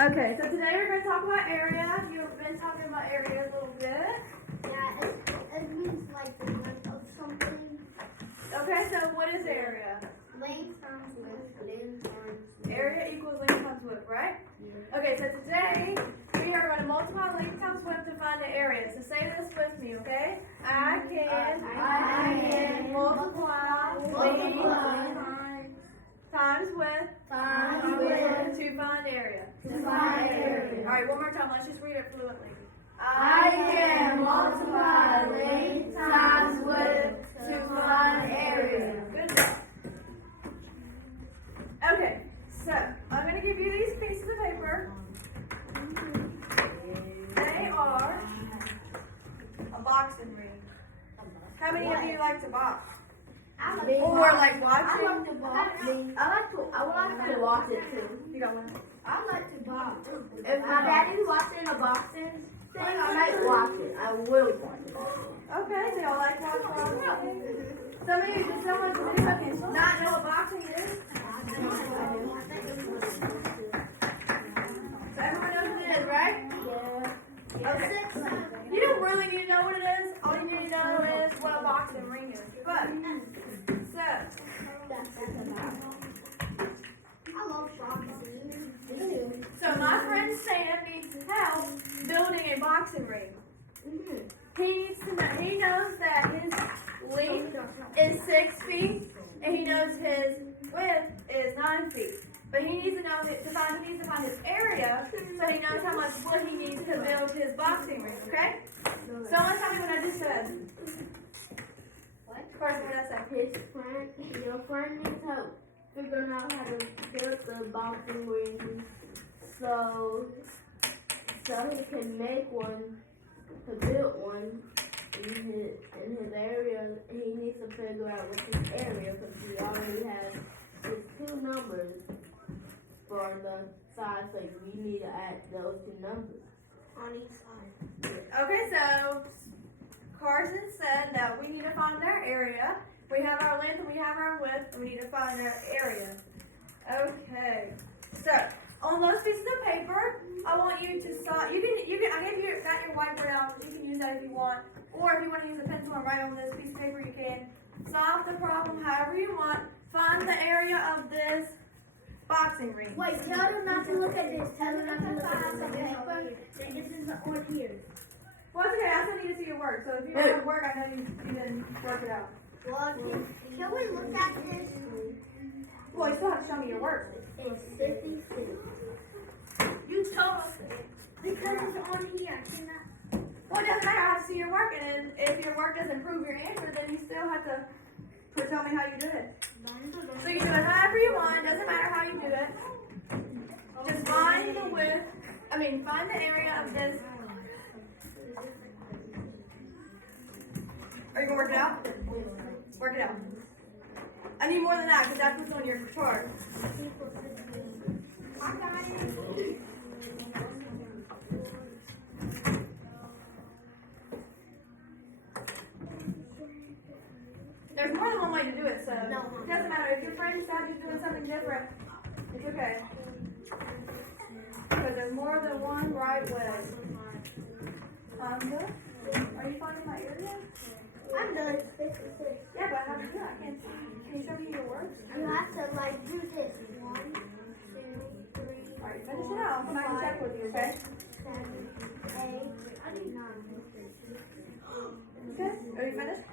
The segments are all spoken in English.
Okay, so today we're going to talk about area. You've been talking about area a little bit. Yeah, it means like the length of something. Okay, so what is area? Length times width. Length times width. Area equals length times width, right? Yeah. Okay, so today we are going to multiply length times width to find the area. So say this with me, okay? I can multiply length times width to find area. All right, one more time. Let's just read it fluently. I can multiply length times width to find area. Good job. Okay, so I'm going to give you these pieces of paper. They are a boxing ring. How many of you like to box? Or like watching? I would like to watch it too. You got one? I like to box. If my daddy's watching a boxing thing, I might watch it. I will watch it. Okay, so y'all like watching? Some of you, does someone not know what boxing is? So everyone knows what it is, right? Okay. You don't really need to know what it is. All you need to know is what a boxing ring is. But, so, I love boxing. so my friend Sam needs help building a boxing ring. He needs to know, he knows that his length is 6 feet, and he knows his width is 9 feet. But he needs to know he needs to find his area so he knows how much wood he needs to build his boxing ring, okay? Someone tell me what I just said. First, what I said. Your friend needs help figuring out how to build the boxing ring so he can make one, to build one in his area. He needs to figure out what's his area because he already has his 2 numbers for the side, so we need to add those 2 numbers On each side. Okay, so Carson said that we need to find our area. We have our length and we have our width, and we need to find our area. Okay, so on those pieces of paper, I want you to solve. You can. I gave you got your whiteboard out. You can use that if you want, or if you want to use a pencil and write on this piece of paper, you can. Solve the problem however you want. Find the area of this boxing ring. Wait, tell them not to look at this. Tell them not to look at this paper. This is on here. Well, it's okay. I still need to see your work. So if you don't have work, I know you didn't work it out. Well, can we look at this? Well, you still have to show me your work. It's 56. You told us it. Because it's on here. I cannot. Well, it doesn't matter. I have to see your work, and then if your work doesn't prove your answer, then you still have to tell me how you do it. So you can do it however you want. It doesn't matter how you do it. Just find the width. Find the area of this. Are you gonna work it out? Work it out. I need more than that because that's what's on your chart. There's more than one way to do it, so it doesn't matter. If your friend decides you're doing something different, it's okay. Because there's more than one right way. Are you finding my area? I'm done. Yeah, but how do you do that? Can you show me your work? You have to do this. 1, 2, 3. Alright, finish it out. I'll come back and check with you, okay? 7, 8. I did 9. Okay? Are you finished?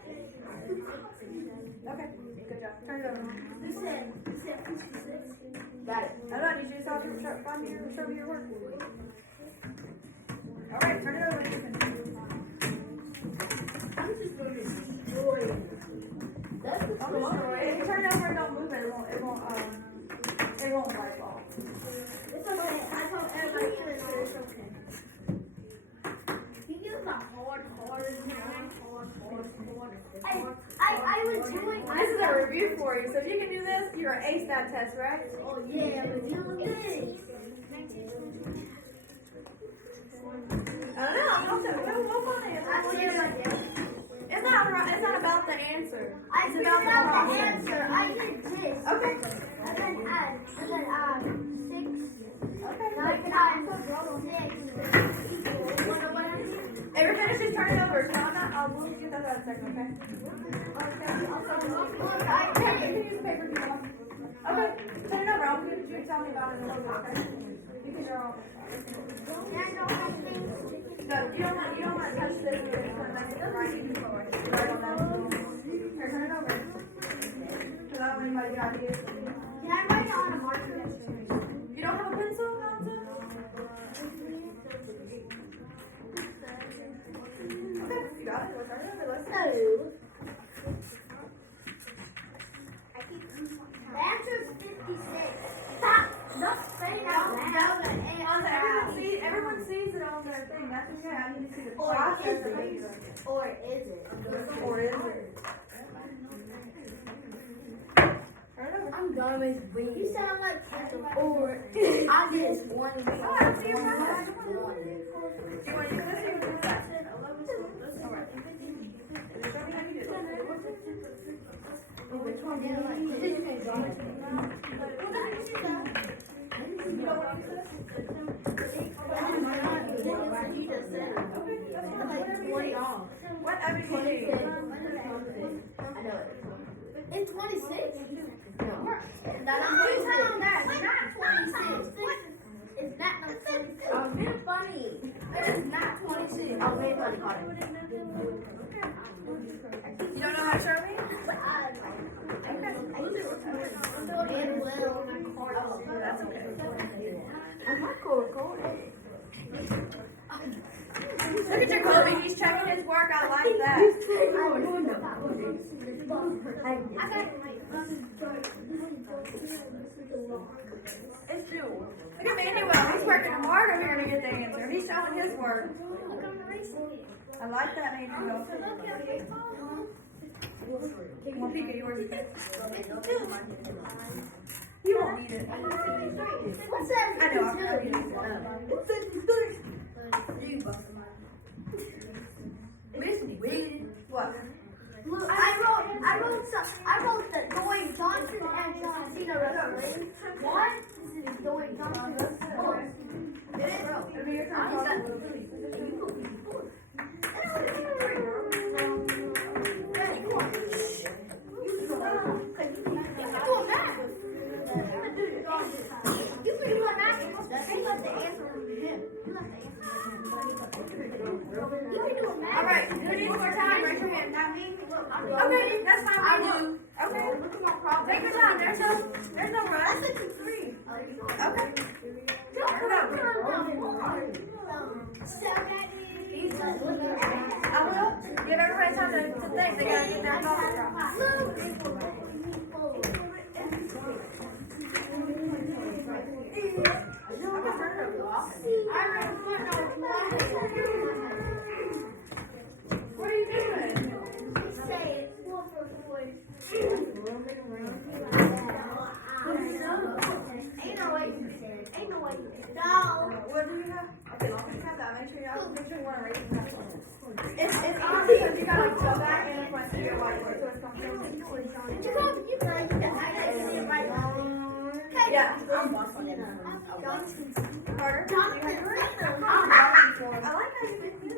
Okay, good job. Turn it over. You said 56. Got it. I don't need you to show me your work. Alright, turn it over. I'm just going to destroy it. That's the Don't destroy it. If you turn it over and don't move it, it won't wipe off. It's okay. I told everybody it's okay. You give the hard. I was doing. This is a review for you, so if you can do this, you're an ace that test, right? Oh yeah, but you look good. I don't know. We'll find it. It's not about the answer. I It's figured about the out the process. answer. I did this. Okay. And then add 6. Okay. Now I can add we'll get that out in a second, okay? I You can use paper if you want. Okay, send it over. I'll give you tell me about it in a little bit, okay? Because you're all. No, you don't want to touch this or anything like that. Right? You can right on that. Here, turn it over. Because I don't want anybody to get ideas. Can I write it on a marker? You don't have a pencil, Hamza? Okay, you got it. We'll turn it over. Let's So, the answer is 56. Stop! Don't say it out loud. Everyone sees it on their thing. That's okay. I need to see the Or process is of it? it. Or is it? Or is it? Turn it over. I'm done with You reading. sound like Kendall. Or I just want to Oh, I don't see your process. Do you want to use this or you want to use that? Alright. Show me how you do it. which one do you like? You don't want to use this? What? I mean, what do you I know it. It's 26. No. That I'm going to tell you that. It's not 26. It's not 26. I'm being funny. It is not 26. I'm being funny, Carter. You don't know how to show me? That's okay. I'm not going to record it. Look at Jacoby. He's checking his work. I like that. It's due. Look at Manuel. He's working hard over here to get the answer. He's showing his work. I like that, Manuel. One peek at yours. You won't need it. What's that? I know. I'm going to use it. What? I wrote the Dwayne Johnson and John Cena wrestling. What? This is Dwayne Johnson. It'll be your turn. Alright, who needs more time? Raise your hand. Not me. Okay, that's fine. I will. do. Okay. Take your time. There's no rush. Okay. I will. Give everybody time to think. They gotta get that thought across. What are you doing? What do you have? Okay, long as you have that, make sure you want to raise it. It's easy because you gotta go back and point to your whiteboard so it's comfortable. Yeah. Carter? I like how you did this.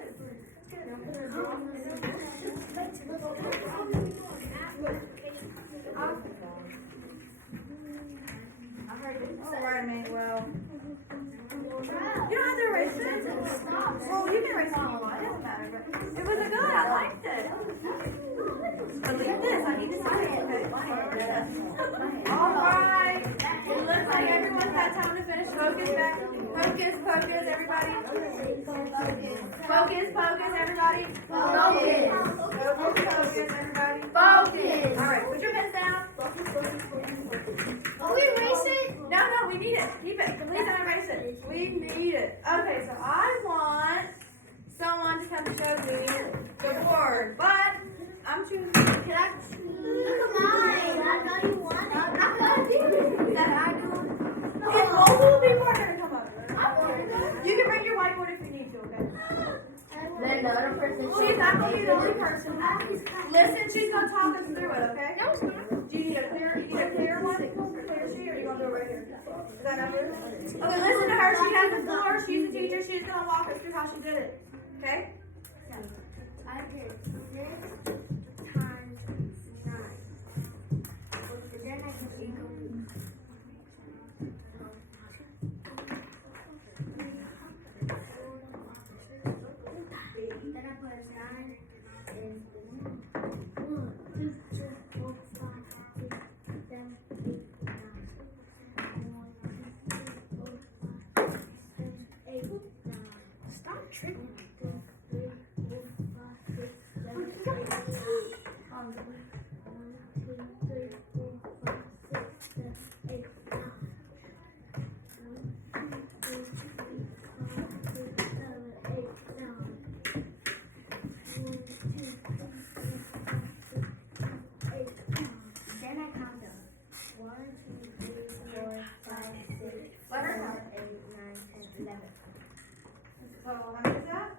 Alright, Manuel. You don't have to erase it. Well, you can erase it if you want. It doesn't matter. But it was good. I liked it. But look at this. I need to sign it. Okay. Alright. It looks like everyone's had time to finish. Focus back. Focus, everybody. Focus, everybody. Focus, everybody. Focus. Alright, put your pens down. Are we racing? No, we need it. Keep it. Please don't erase it. We need it. Okay, so I want someone to come show me the board, but I'm choosing. Can I choose? Come on. I know you want it. I'm gonna do it. That I do. It's multiple people are gonna come up. You can bring your whiteboard if you need to, okay? Then the other person. She's not gonna be the only person. Listen, she's gonna talk us through it, okay? Do you need a clear one? A clear sheet, or you gonna do it right here? Is that not good? Okay, listen to her. She has the floor. She's the teacher. She's gonna walk us through how she did it. Okay? I did 6 times 9. And then I can equal. Then I put 9 in 1, 2, 3, 4, 5, 6, 7, 8, 9. 1, 2, 3, 4, 5, 6, 7, 8, 9. Stop tripping. 1, 2, 3, 4, 5, 6, 7, 8, 9. 1, 2, 3, 4, 5, 6, 7, 8, 9. 1, 2, 3, 4, 5, 6, 7, 8, 9. 1, 2, 3, 4, 5, 6, 7, 8, 9. Then I count them. 1, 2, 3, 4, 5, 6, 7, 8, 9, 10, 11. So how many is that?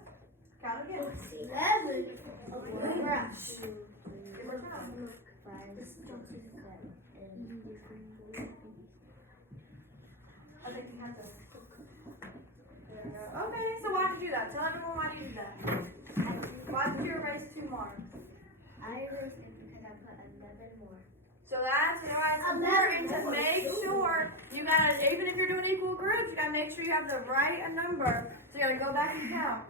Count again. 11. Good brush. 2, 3, 4, 5, 6, 7, 8, 9. I think you have to. There we go. Okay, so why did you do that? Tell everyone why you did that. Why did you erase 2 more? I erased it because I put 11 more. So that's why it's important to make sure you gotta, even if you're doing equal groups, you gotta make sure you have the right number. So you gotta go back and count.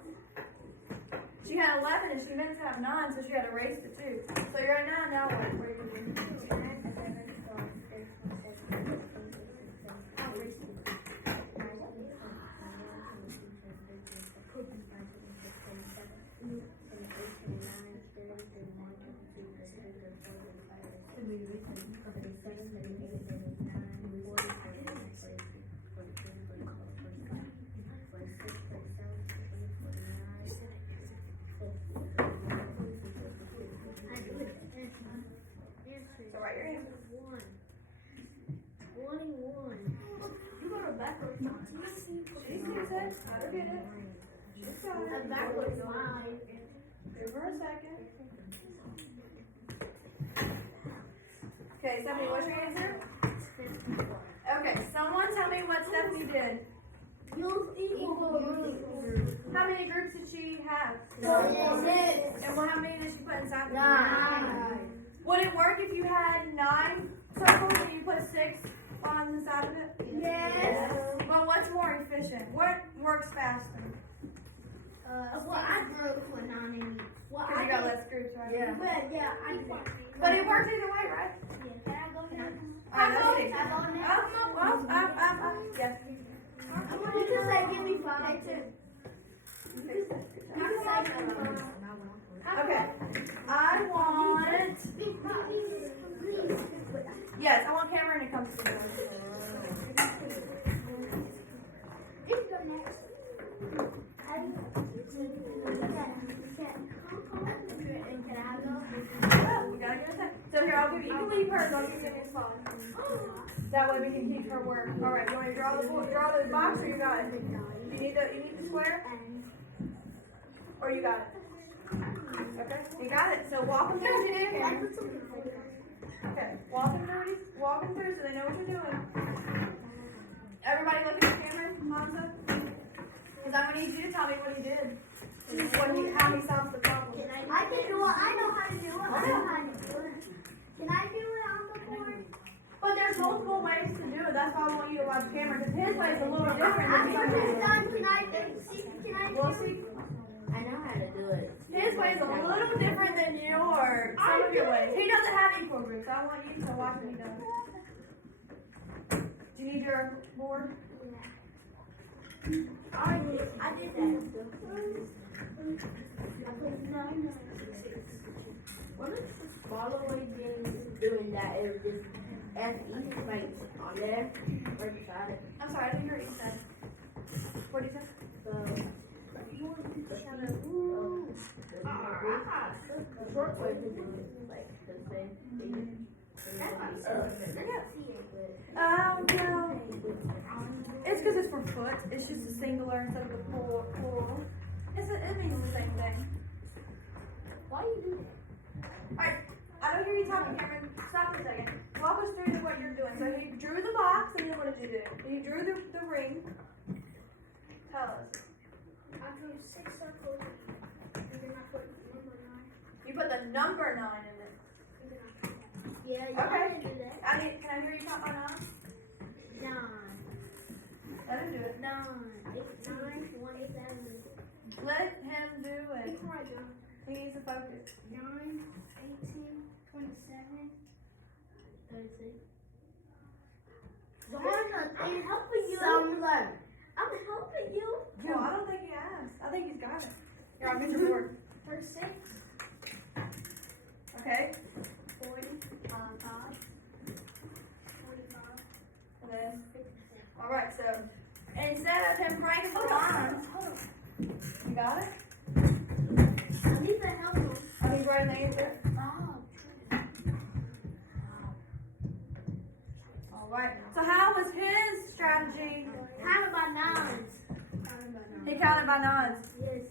She had 11 and she meant to have 9, so she had erased it too. So you're at 9 now. What are you gonna do? 9, 11, 12, 13, 17, 18, 19, 20, So write your answer. 21. You got a backwards sign. She sees it. I don't get it. She's got A it. backwards sign. Give her a second. Okay, Stephanie, what's your answer? Okay, someone tell me what Stephanie did. Use equal groups. How many groups did she have? 6. And how many did she put inside the group? 9. Would it work if you had 9 circles and you put 6 on the side of it? Yes. But what's more efficient? What works faster? Well, I drew for 9 in each. Well, Because you got less groups, right? Yeah. But yeah, I did. But it works either way, right? Yeah. Can I go now? Alright, let's see. I go next. Yes. You can say give me 5 too. You can say give me 5. Okay. I want. Yes, I want Cameron to come to the We gotta get a second. So here, I'll give you. You can leave hers. I'll give you your spot. That way we can keep her work. All right. You want to draw the box, or you got it? You need the square, or you got it? Okay. You got it. So walk them through today, Cameron. Okay. Walk them through so they know what you're doing. Everybody look at Cameron, Monza. Because I'm gonna need you to tell me what he did. How he solves the problem. I can do it. I know how to do it. I know how to do it. Can I do it on the board? But there's multiple ways to do it. That's why I want you to watch Cameron, because his way is a little different than After yours. it's done, can I see? Can I We'll do see. I know how to do it. His way is a little different than yours. Some of your ways. He doesn't have equal groups. I want you to watch what he does. Do you need your board? I did that. What is the smaller way of doing that? Is just as each space on there, right beside it. I'm sorry, I didn't hear what you said. What did you say? So, the short way to do it, like the same thing. No. It's because it's for foot. It's just a singular instead of the plural. It means the same thing. Why you do that? Alright, I don't hear you talking, Cameron. Stop for a second. Walk us through what you're doing. So you drew the box, and then what did you do? You drew the ring. Tell us. I drew 6 circles. And then I put 1 number 9 in it. Yeah, you Okay. can do that. Can I hear you count by 9? 9, Let him do it. 9, 8, 9, 27. Let him do it. It's right, John. He needs to focus. 9, 18, 27, 36. John, I'm helping you. I'm helping you. Well, I don't think he has. I think he's got it. Here, I'll get your board. 36, Okay. 40, 5, 45, And then, 56. alright, so instead of him writing the lines, you got it? I need the help. Oh, he's writing the answer? Oh. Alright. So how was his strategy? Counted by 9s. He counted by 9s. Yes.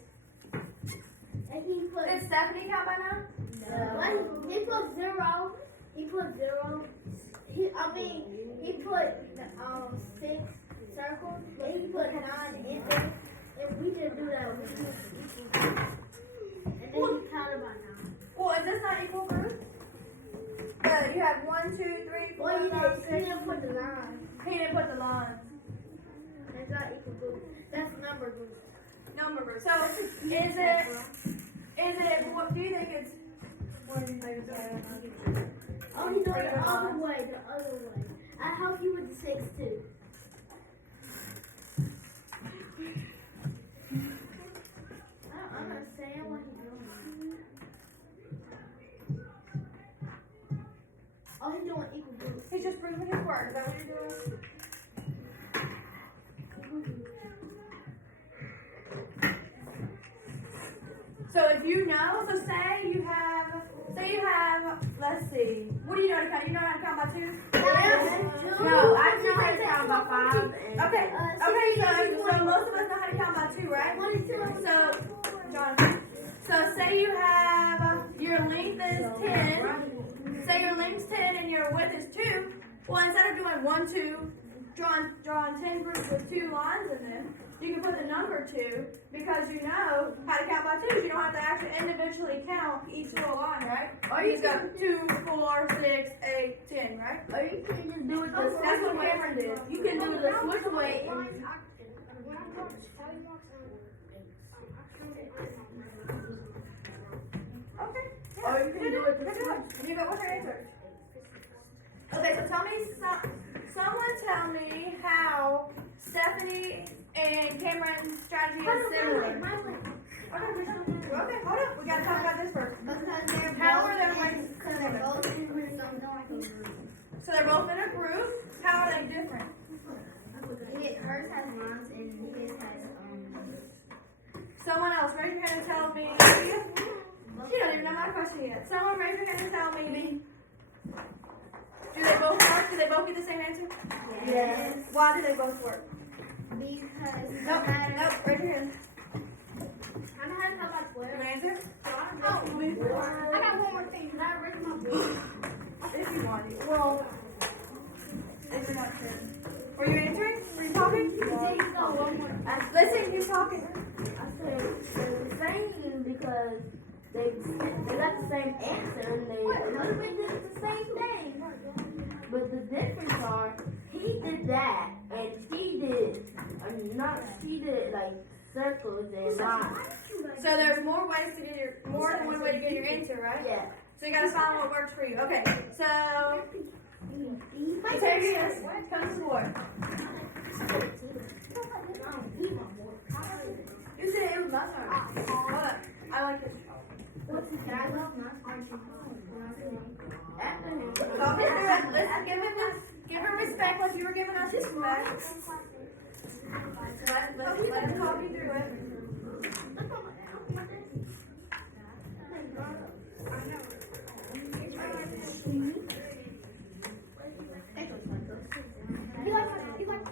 And he put. Did Stephanie count by 9? No. He put 0. He put 0. He put 6 circles, but he put 9 in there. And we didn't do that. And then he counted by 9. Well, is this not equal group? You have 1, 2, 3, 4, Well, 5, he 6. didn't put the 9. He didn't put the lines. That's not equal group. That's number group. Number group. So what do you think it's, what do you think it's Oh, he's doing it the other way, I help you with the 6 too. I don't understand what he's doing. Oh, he's doing equal groups. He's just proving his work. Is that what you're doing? So if you know, so say you have, let's see, what do you know how to count? You know how to count by 2? No, I know how to count by 5. And Okay, so most of us know how to count by 2, right? So, Jonathan, so say you have, your length is 10, say your length's 10 and your width is 2, well instead of doing 1, 2, drawing 10 groups with 2 lines in them, you can put the number 2 because you know how to count by 2s. You don't have to actually individually count each little line, right? Or you just go 2, 4, 6, 8, 10, right? Or you can just do it the That's what switch Cameron did. You can do it the switch way and Okay. Or you can do it the You go, what's your answer? Okay, so tell me, someone tell me how Stephanie and Cameron's strategy is similar. Okay, hold up. We gotta talk about this first. How are their lengths similar? So they're both in a group. How are they different? Hers has lines and his has Someone else, raise your hand and tell me. You don't even know my question yet. Someone raise your hand and tell me. Do they both work? Do they both get the same answer? Yes. Why do they both work? Because Nope, raise your hand. I know how to count by You 12. have an answer? I got one more thing. Can I erase my book? If you want it. Well, if you're not sure. Were you answering? Were you talking? Listen, you're talking. I said the same because they got the same answer and they literally did the same thing. But the difference are he did that and she did like circles and lines. So there's more ways to get more than one way to get your answer, right? Yeah. So you gotta find what works for you. Okay, so Octavius, come to the board. You said it was my turn. Hold up. I like this. After him. Talk me through it. Let's give him respect like you were giving us respect. Let him talk you through it.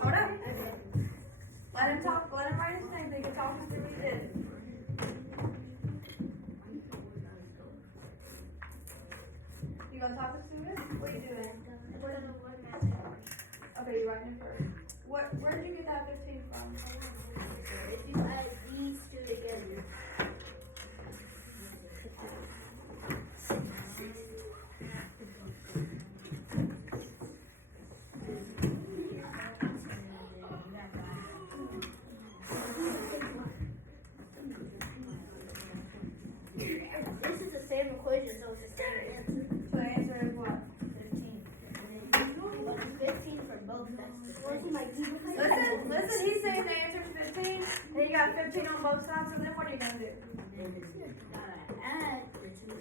Hold up. Let him talk. Let him write his name. They can talk him through what he did. You gonna talk us through it? What are you doing? Okay, you're writing it first. Where did you get that 15 from? If you add got 15 on both sides, so then what are you gonna do? Add the 2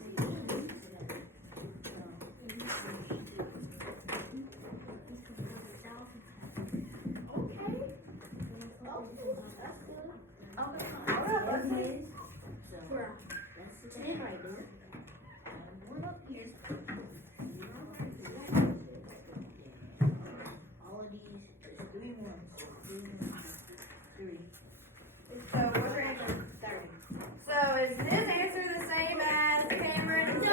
Hold up, let's see. That's 10 right there. One up here. All of these, 3 ones. 3. So what's your answer? 30. So is his answer the same as Cameron's?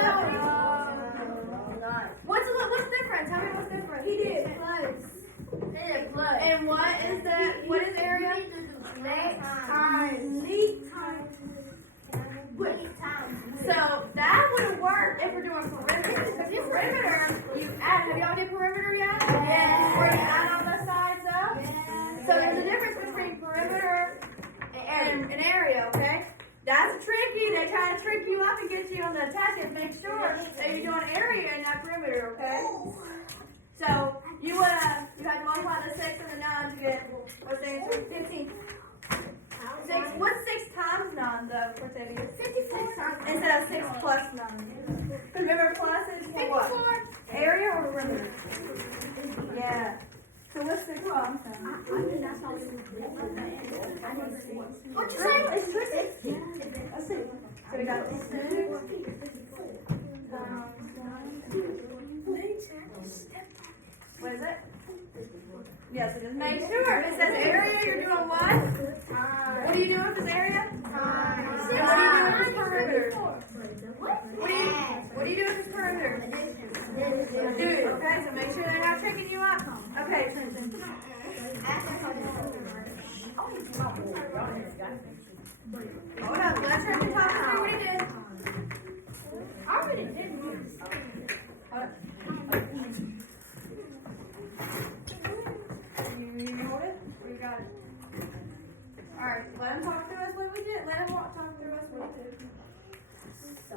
What's different? Tell me what's different. He did plus. And what is area? So that would work if we're doing perimeter. Because perimeter, you add. Have y'all did perimeter yet? Yeah. Where you add on the sides up? So there's a difference between perimeter and an area, okay? That's tricky. They try to trick you up and get you on the attack and make sure that you're doing area and not perimeter, okay? So you had to multiply the 6 and the 9 to get what's the answer? 15. What's 6 times 9 though, Cortavia? 54. Instead of 6 plus 9. Remember plus is for what? Area or perimeter? Yeah. So what's 6 times 9? What'd you say? It's tricky. Let's see. So we got 6. What is it? Yes, it is. Make sure. It says area, you're doing what? What do you do with this area? What do you do with this perimeter? What do you do with this perimeter? Do it, okay? So make sure they're not tricking you up. Okay. Hold up, let's have the top and see what he did. I already did this. You hold it? We got it. Alright, let him talk through us what we did. Let him talk through us what we did. So.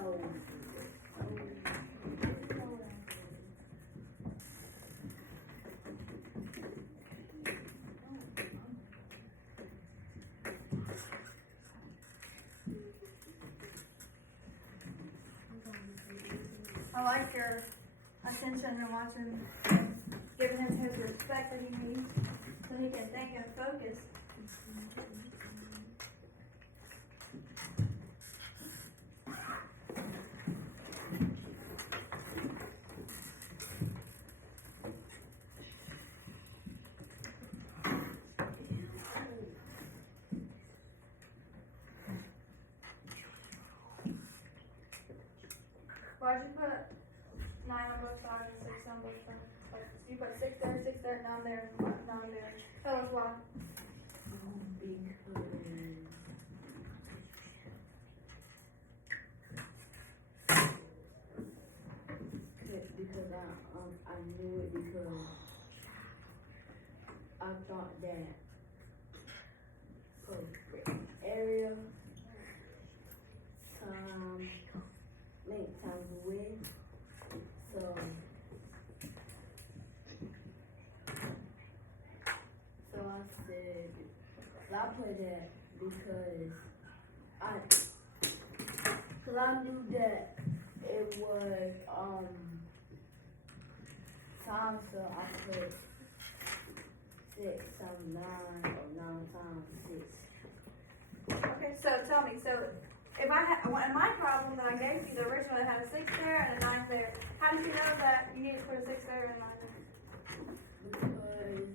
I like your attention and watching, giving him his respect that he needs so he can think and focus. Why'd you put 9 on both sides and 6 on both sides? Like, you put 6 there, 9 there, 9 there. Tell us why. Because I knew it because I thought that area times length times width. So I said I put that because I knew that it was time, so I put 6 times 9 or 9 times 6. Okay, so tell me, so if I had, in my problem that I gave you, the original had a 6 there and a 9 there. How did you know that you needed to put a 6 there and a 9 there? Because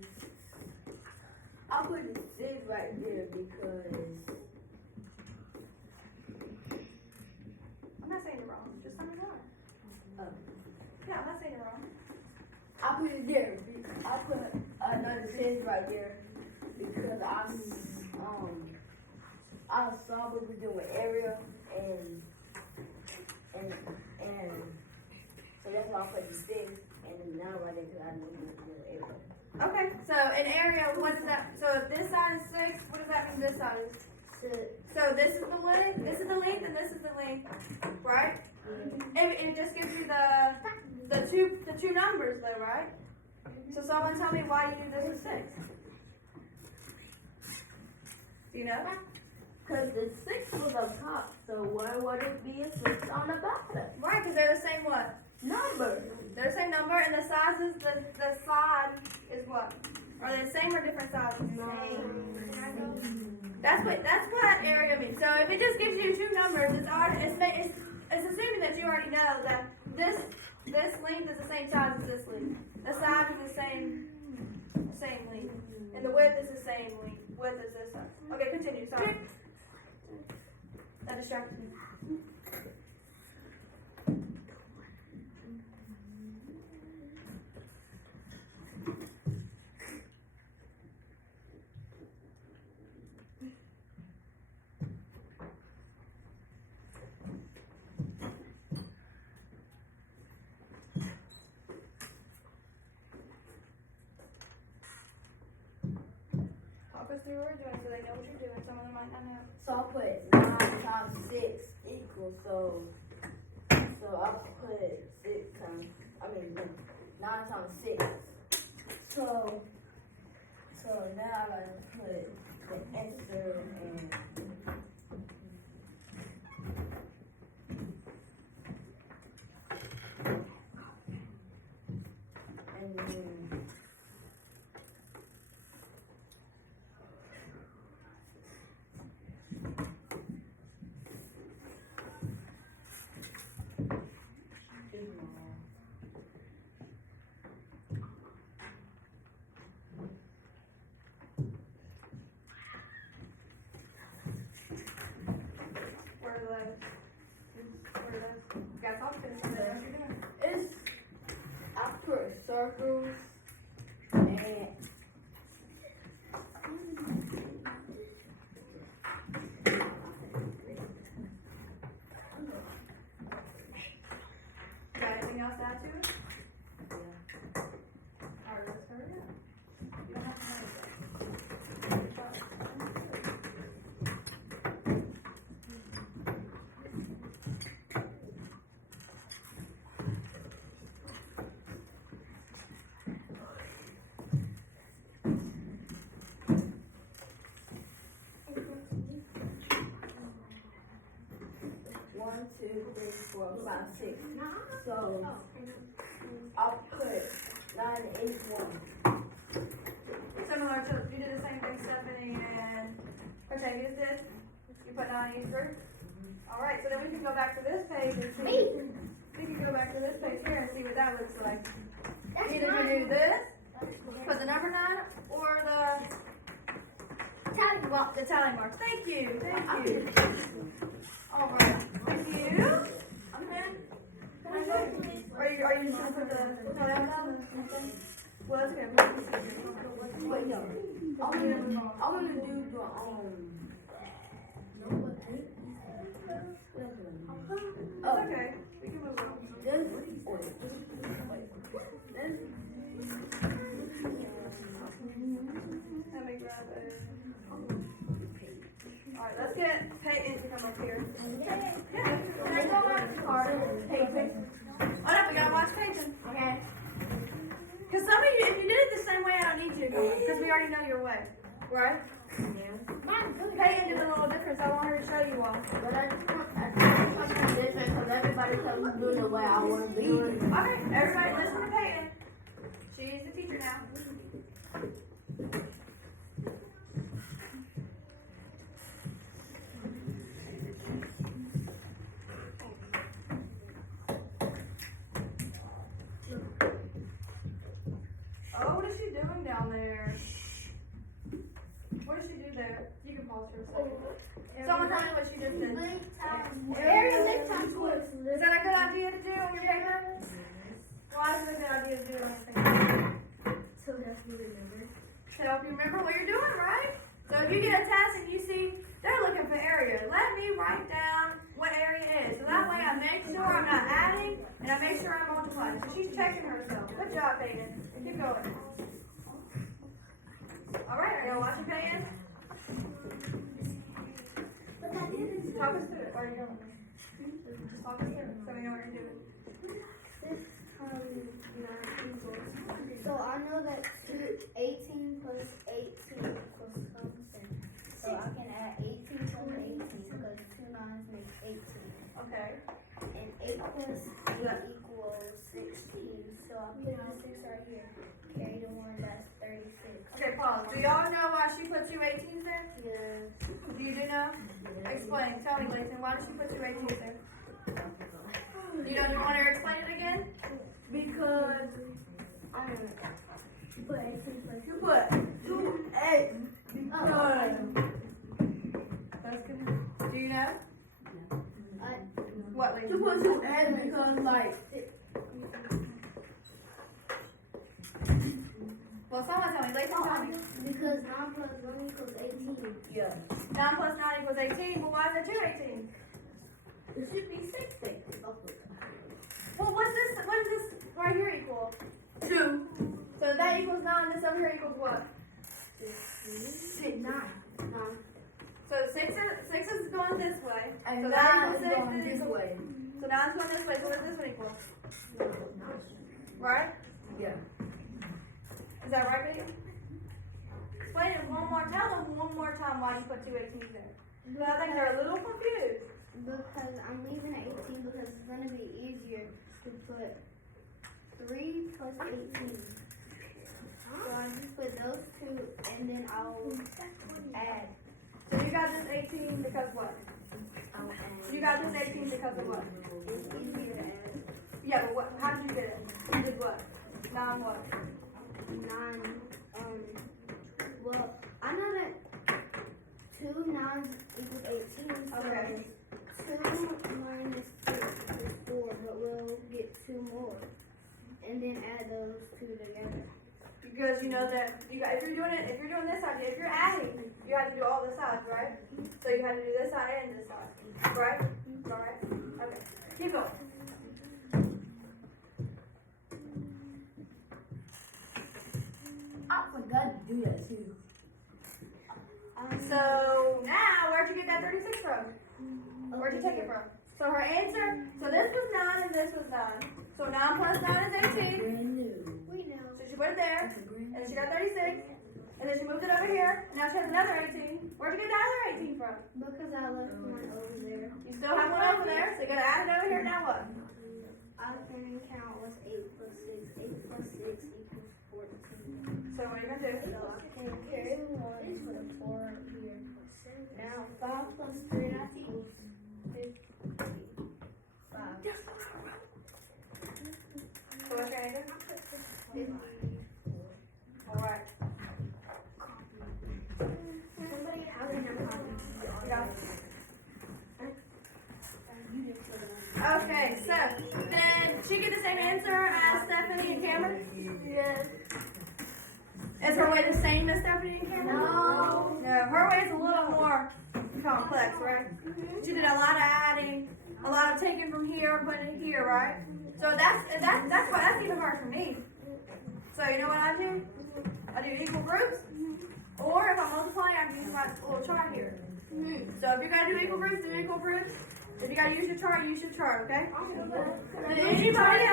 I put the 6 right there because I'm not saying you're wrong, just tell me why. Yeah, I'm not saying you're wrong. I put it there. I put another 6 right there because I saw what we doing with area and so that's why I put the 6 and then now right there because I knew we were doing area. Okay, so an area, what does that, so if this side is 6, what does that mean this side is? 6. So this is the length, and this is the length, right? And it just gives you the two numbers though, right? So someone tell me why you knew this is 6. Do you know? Because the 6 was up top, so why would it be a 6 on the bottom? Right, because they're the same what? Number. They're the same number, and the sizes, the side is what? Are they the same or different sizes? That's what area means. So if it just gives you two numbers, it's assuming that you already know that this length is the same size as this length. The side is the same length, and the width is the same length. Width is this side. Okay, continue. Sorry, that distracted me. Talk us through what we're doing so they know what you're doing. Some of them might not know. So I put 9 times 6 equals, so I put 9 times 6. So now I gotta put the answer and then Where are those? You guys all finish what you're doing. it's I put circles and Got anything else to add to it? Alright, let's hurry up. You don't have to hurry One, 2, 3, 4, 5, 6. So I'll put 9, 8, 1. Similar to, you did the same thing Stephanie and Octavius did? You put 9 each group? Alright, so then we can go back to this page and see. We can go back to this page here and see what that looks like. Either you do this, put the number 9, or the tally mark. Thank you, thank you. Alright, thank you. Okay. Are you just gonna put the, no, that down? Well, that's okay. Wait, no. I'm gonna do the That's okay. We can move on. this Let me grab it. Alright, let's get Peyton to come up here. Yeah. Can I go on the card? Peyton. Oh no, we gotta watch Peyton. Okay. Because some of you, if you did it the same way, I don't need you to go. Because we already know your way. Right? Peyton did a little different, so I want her to show you all. But I think something different because everybody comes doing the way I want to do it. Okay, everybody listen to Peyton. She's the teacher now. Oh, what is she doing down there? What did she do there? You can pause for a second. Someone tell me what she just did. Is that a good idea to do on your paper? Why is it a good idea to do it on your paper? So that's what remember. To help you remember what you're doing, right? So if you get a test and you see they're looking for area, let me write down what area is. So that way I make sure I'm not adding and I make sure I'm multiplying. So she's checking herself. Good job, Peyton. Keep going. Alright, are y'all watching Peyton? Talk us through it. Or you don't. Just talk us through it so we know what you're doing. So I know that 18 plus 18 equals something. So I can add 18 plus 18. Okay. And 8 plus 8 equals 16. So I'll put the 6 right here. Carry the 1, that's 36. Okay, pause. Do y'all know why she put two 18s there? Yeah. Do you know? Explain. Tell me, Lathan. Why did she put two 18s there? Do you want her to explain it again? Because Put 18 plus you put 2 8 because That's good. Do you know? What, Lathan? you put 2 8 because like Well, someone tell me. Lathan, tell me. because 9 plus 1 equals 18. yeah. 9 plus 9 equals 18. Well, why is it two 18? It should be 6 8. Well, what's this? What does this right here equal? 2 So that equals 9. This over here equals what? 6 9 So six is going this way. and So 9 that is equals 6. going this way. So 9 is going this way. So what does this one equal? Right? Yeah. Is that right, baby? Explain it one more. Tell them one more time why you put two 18s there. But I think they're a little confused. Because I'm leaving at 18 because it's going to be easier to put 3 plus 18. So I just put those two and then I'll add. So you got this 18 because what? I'll add. You got this 18 because of what? It's easier to add. Yeah, but what? How did you get it? You did what? 9 what? 9. Well, I know that 2 9s equals 18. So Okay. 2 minus 6 is 4, but we'll get 2 more. And then add those two together. Because you know that if you're doing this side, if you're adding, you have to do all the sides, right? So you have to do this side and this side, right? Alright? Okay. Keep going. I forgot to do that too. So now, where'd you get that 36 from? Where'd you take it from? So her answer, so this was 9 and this was 9. So 9 plus 9 is 18. Brand new. We know. So she put it there, That's a brand and then she got 36. And then she moved it over here, and now she has another 18. Where'd you get the other 18 from? Because I left one over there. You still have one over there, so you gotta add it over here, now what? I can count was 8 plus 6. 8 plus 6 equals 14. So what are you gonna do? So I can carry 1, put a 4 here. Now 5 plus 3 equals 55. So what's your answer? 50. Alright. Somebody has a copy. Yeah. You just put it on. Okay, so did she get the same answer as Stephanie and Cameron? Yes. Is her way the same as Stephanie and Cameron? No. No, her way is a little more complex, right? She did a lot of adding, a lot of taking from here and putting it here, right? So that's even hard for me. So you know what I do? I do equal groups, or if I'm multiplying, I can use my little chart here. So if you gotta do equal groups, do equal groups. If you gotta use your chart, use your chart, okay? Did anybody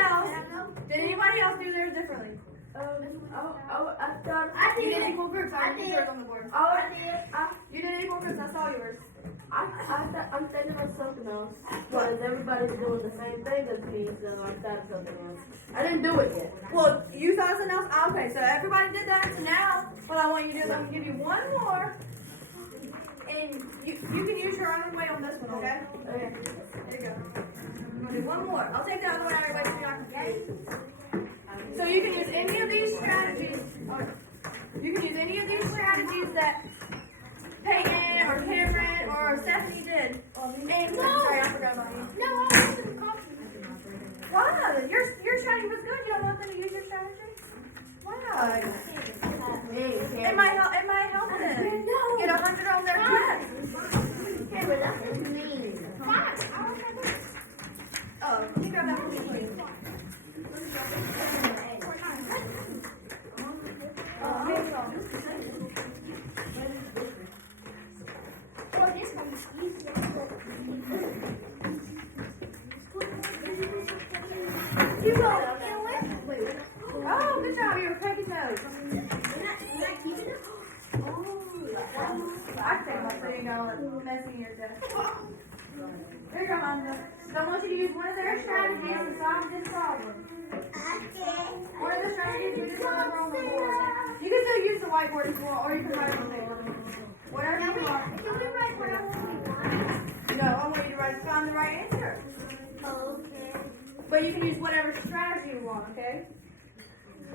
else do theirs differently? I thought You did equal groups. I did yours on the board. You did equal groups. I saw yours. I'm thinking of something else. Because everybody's doing the same thing as me, so I thought of something else. I didn't do it yet. Well, you thought something else? Okay, so everybody did that. So now, what I want you to do is I'm going to give you one more. And you can use your own way on this one, okay? Okay. There you go. I'm going to do one more. I'll take the other one out of your way so you're not confused. So you can use any of these strategies. You can use any of these strategies that Peyton or Cameron or Stephanie did. And sorry, I forgot about you. No, I want some coffee. Wow, your strategy was good. You don't want them to use your strategy? Wow. It might help them get 100 on their test. Okay, but that's mean. Oh, you got that for me, please. Oh, this one's easier. Keep going. Oh, good job. You were taking notes. I think I'm putting on messing your desk. There you go, Honda. So I want you to use one of their strategies to solve this problem. One of the strategies we just went over on the board. You can still use the whiteboard if you want, or you can write it on paper. Whatever you want. Can we write whatever we want? No, I want you to find the right answer. Okay. But you can use whatever strategy you want, okay?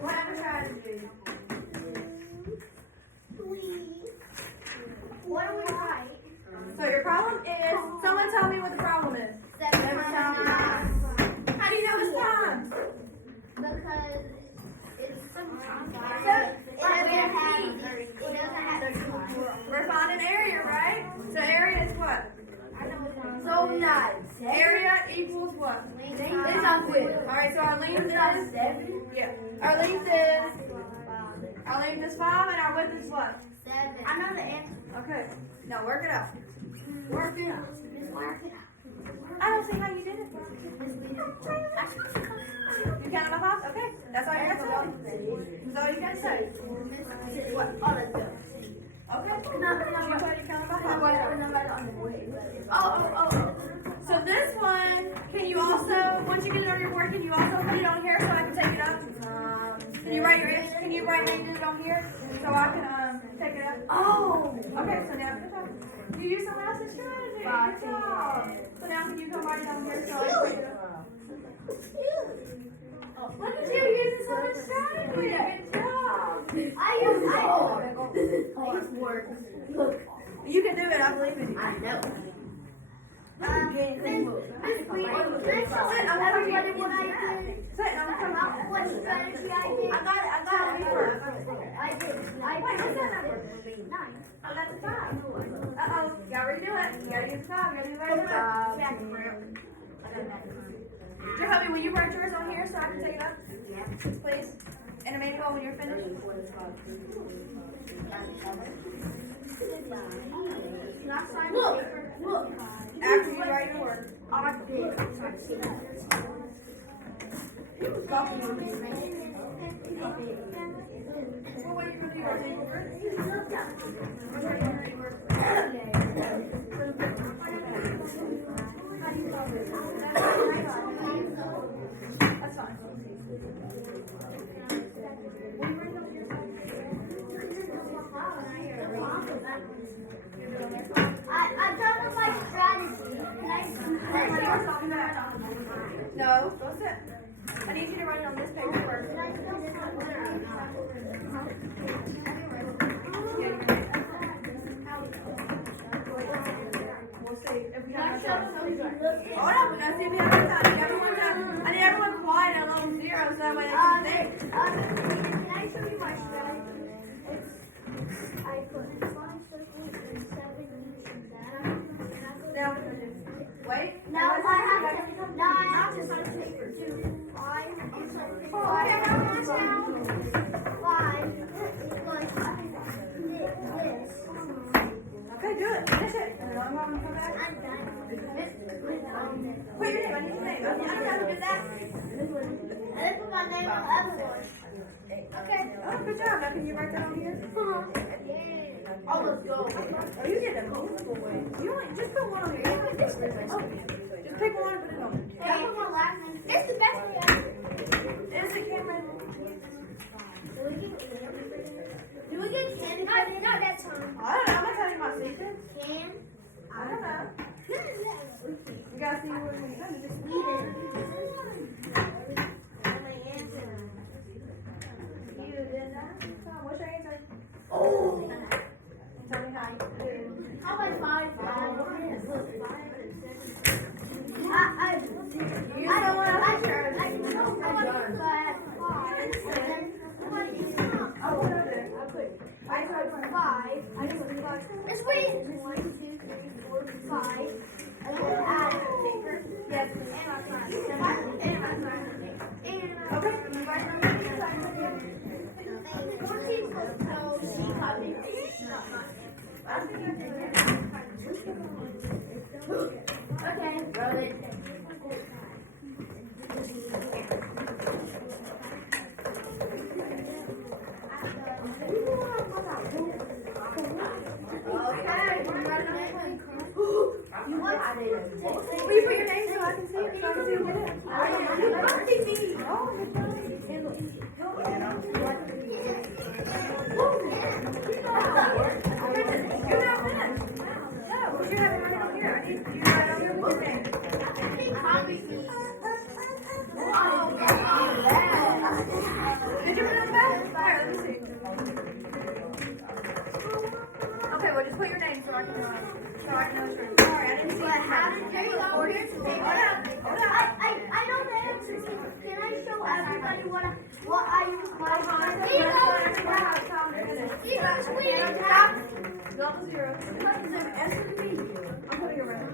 Whatever strategy. What do we write? So your problem is, someone tell me what the problem is. 7 times 9. How do you know it's times? Because it's sometimes. It doesn't have We're finding area, right? So area is what? So nice. Area equals what? It's not width. Alright, so our length It's not is, 7. yeah. Our length is 5 and our width is what? 7. I know the answer. Okay. Now work it out. Work it out. Just work it out. I don't see how you did it. You counted by 5? Okay. That's all you got to say. That's all you got to say. What? Oh, let's go. Okay. No. You counted by 5. Oh. So this one, can you also, once you get it on your board, can you also put it on here so I can take it up? Can you write your answer? Can you write it on here so I can take it up? Oh. Okay, so now good job. You use someone else's strategy. Good job. So now can you come right down here so I can take it up? Look at you using someone's strategy. Good job. I use words. Look. You can do it. I believe in you. I know. Sit. I'm Everybody what I did? Sit. I'm coming. What strategy I did? I got it first. I did. Wait, what's that number? 9. Oh, that's a 5. Uh-oh. You gotta redo it. You gotta use 5. You gotta do that. Just help me when you write yours on here so I can take it up. Please. And Emmanuel, when you're finished. Look. After you write your work. Well, what are you gonna do? Your paper? That's fine. I don't know my strategy. No, go sit. I need you to write it on this paper first. We'll see if we have enough time. Hold on, we gotta see if we have enough time. I need everyone quiet at level 0 so that way they can think. Can I show you my strategy? I put 5 circles and 7 each of that. Now, wait. Now I have to sign paper too. 5 inside paper. 5 this. Okay, do it. Finish it. And then I'm gonna come back. I'm done. Put your name. I need your name. I don't know how to do that. I put my name on the other one. Okay. Oh, good job. Now can you write that on here? Oh, let's go. Oh, you did a multiple way. You only just put one on here. You don't just pick one and put it on. I put my last name. It's the best way ever. Is it Cameron? Do we get candy? No, that's fine. I don't know. I'm not telling you my secret. Can? I don't know. You gotta see what we're gonna do. Just eat it. You did that? What's your answer? Oh. Tell me how you did. How about 5? You someone else's strategy. I know someone who got 5. And then somebody Oh, what is it? I put 5. I put 5. Let's wait. 1, 2, 3, 4, 5. And then add paper. Yes. And my sign. And my sign. And Okay. You write it on your side. 14 plus 12. C copy. Okay. Roll it. Okay. You want I did it. Will you put your name so I can see it? So I can see who did it? Oh, you're not finished. No, but you have it right over here. I need you right over here with your name. Did you put it on the back? Alright, let me see. Okay, well just put your name so I can know it's yours. Sorry, I didn't see it. There you go. Here's the paper. I know the answer. Can I show everybody what I use my hand? Double zero. Answer to me. I'm putting it right.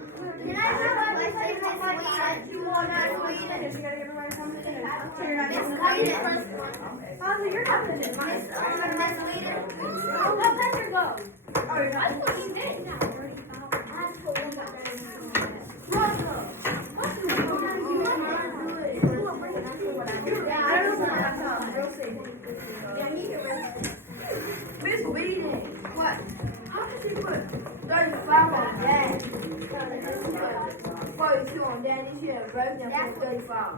Can I show everybody what my hand? You gotta give everybody something to do. Ozzy, you're not in it. Oh, let Peter go. Oh, you're not. Miss Weeding. What? How did she put 35 on that. 42 on that. This year, version for 35.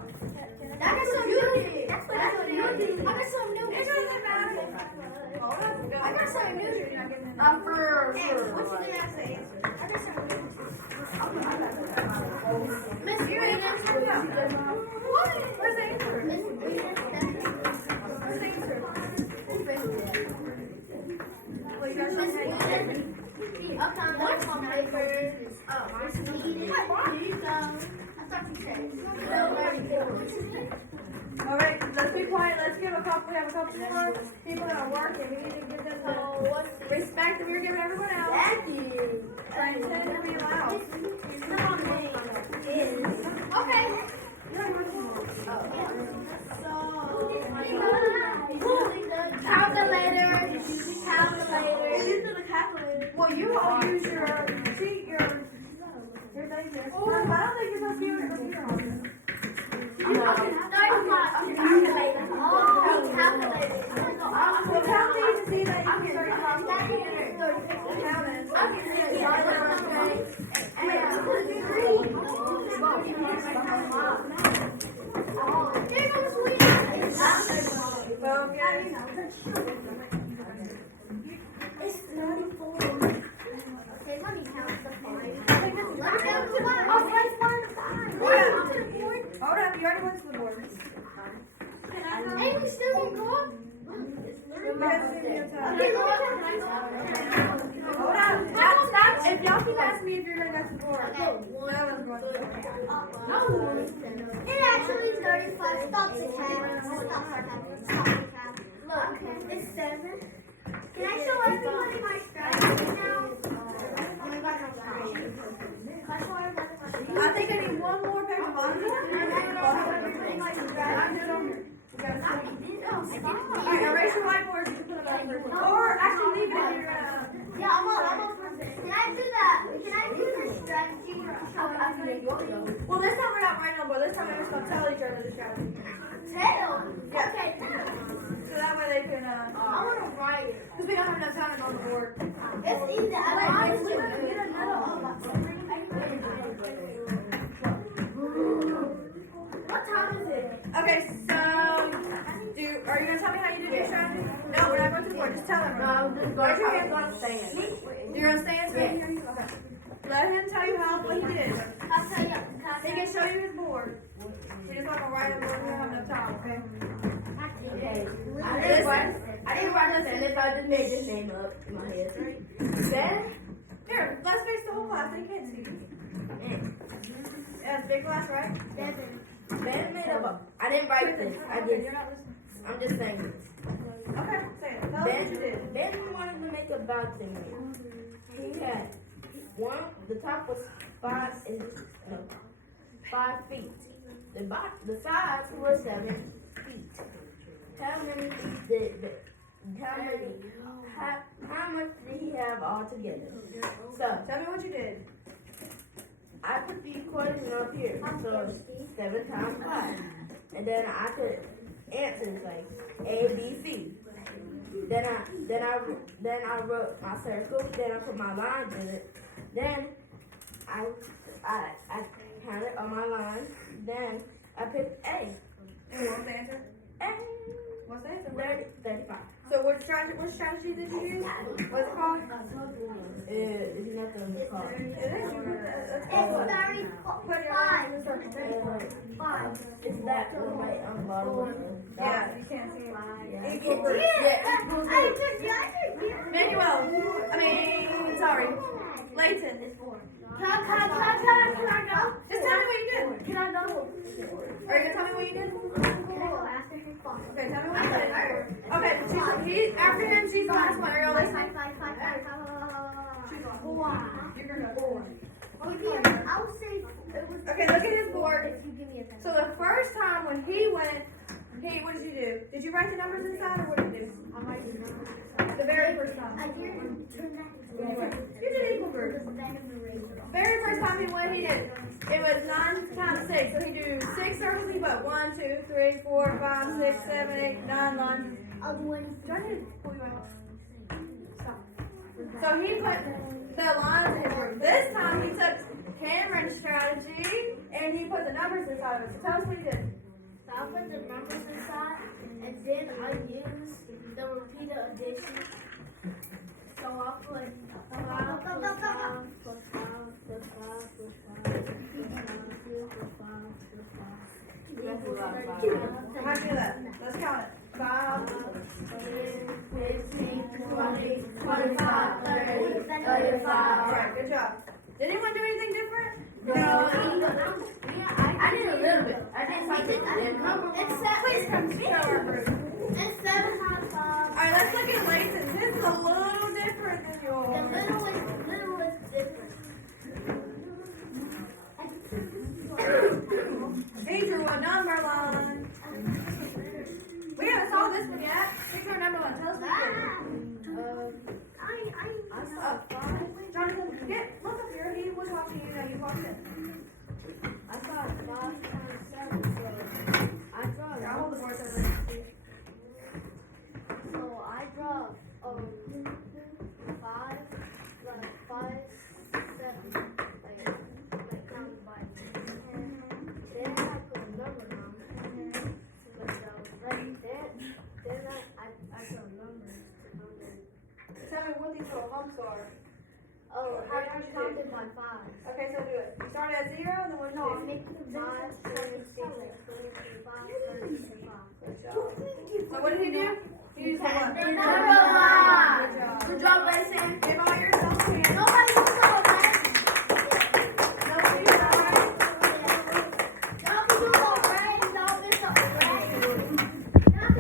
That's what you did. That's what you did. I got some new. It doesn't matter. I got something new. You're not getting it. What you didn't have to answer. I got some new. Miss Green, Where's the answer? Miss Green, Where's the answer? Well, you got Miss something. Green. Okay, what's on paper? Oh, Miss Green. Here you go. I thought you said. Alright, let's be quiet. Let's give a couple. We have a couple more people that are working. We need to give them the respect that we were giving everyone else. Trying to be loud. Okay. Calculator. Well, you all use your thing here. I don't think you're supposed to use your computer on this. Well, tell me to see that you can start It's 34. Okay, let me count the five. Hold up, you already went to the board. And we still didn't go up. Hold on, stop. If y'all keep asking me if you're going to go to the board. No one's going to the board. It actually is 35. Stop the count. Look, it's 7. Can I show everybody my strategy now? I think I need one more paper of Alright, erase your whiteboard. You can put it back first. Or actually leave it if you're Yeah, I'm almost perfect. Can I do that? Can I do the strategy? Well, this time we're not writing on board. This time we're just going to tell each other the strategy. Tell? Yeah. Okay, So that way they can, I want to write it. because we don't have enough time on the board. It's easy. I like it. Get another What time is it? Okay, so, are you going to tell me how you did your strategy? No, we're not going to the board. Just tell them. No, I'm just Raise your hand. going to stand. You're going to stand so they can hear you? Okay. Let him tell you what he did. I'll tell you. He can show you his board. We're just not going to write it on the board. We don't have enough time, okay? Okay. I didn't write nothing. If I just made this name up in my head. Then, Here, let's face the whole class. They can't see you. Yeah, big class, right? Ben made up. I didn't write this. You're not listening. I'm just saying this. Okay, say it. Tell us what you did. Ben wanted to make a balcony. He had the top was 5 feet. The sides were 7 feet. How much did he have altogether? So Tell me what you did. I put the equation up here. So 7 times 5. And then I could answer like A, B, C. Then I wrote my circle. Then I put my lines in it. Then I I counted on my line. Then I picked A. And what was the answer? A. What's the answer? 35. So what strategy did you use? What's it called? It's nothing called. It is. You put It's put your line in the circle. 35. It's that one right on the bottom. Yeah, you can't see it. Yeah. Equal group. Manuel. Sorry. Layton. Can I go? Just tell me what you did. Can I go? Are you gonna tell me what you did? Can I go after his boss? Okay, tell me what you did. Okay, he after him, she's the last one. Are y'all listening? I'll say it was. Okay, look at his board. If you give me a pen. So the first time when he went, what did you do? Did you write the numbers inside or what did you do? I'm writing numbers. The very first I time. didn't turn that. You did equal group. Very first time he went, he did. It was 9 times 6. So he do 6 circles. He put 1, 2, 3, 4, 5, 6, 7, 8, 9 lines. I'll do anything. Do I need to pull you out? So he put the lines in his group. This time he took Cameron's strategy and he put the numbers inside of it. So tell us what he did. So I put the numbers inside, and then I used the repeated addition. So I put 5 plus 5 plus 5 plus 5 plus 5 plus 5 plus 5 That's a lot of 32. So how do you do that? Let's count it. 5, 15, 20, 25, 30, 35. Alright, good job. Did anyone do anything different? No, I did a little bit. I did something. Please come to our group. It's 7 times 5. Alright, let's look at Layton's. His is a little different than The yours. little is different. He drew a number line. We haven't solved this one yet. He drew a number line. Tell us what you did. I saw 5. Jonathan, look up here. He was watching you. Now you watch it. I saw 5 times 7, so I saw Here, I'll hold the board so everybody can see. So I draw 5 plus 5, 7. Like counted by 10. Then I put a number on. Then I put a number. Tell me what these little humps are. Oh, How I did you counted do? by 5. Okay, so do it. You started at 0, and then what did No, you I'm do? making 5, 7, 6, 8, 7.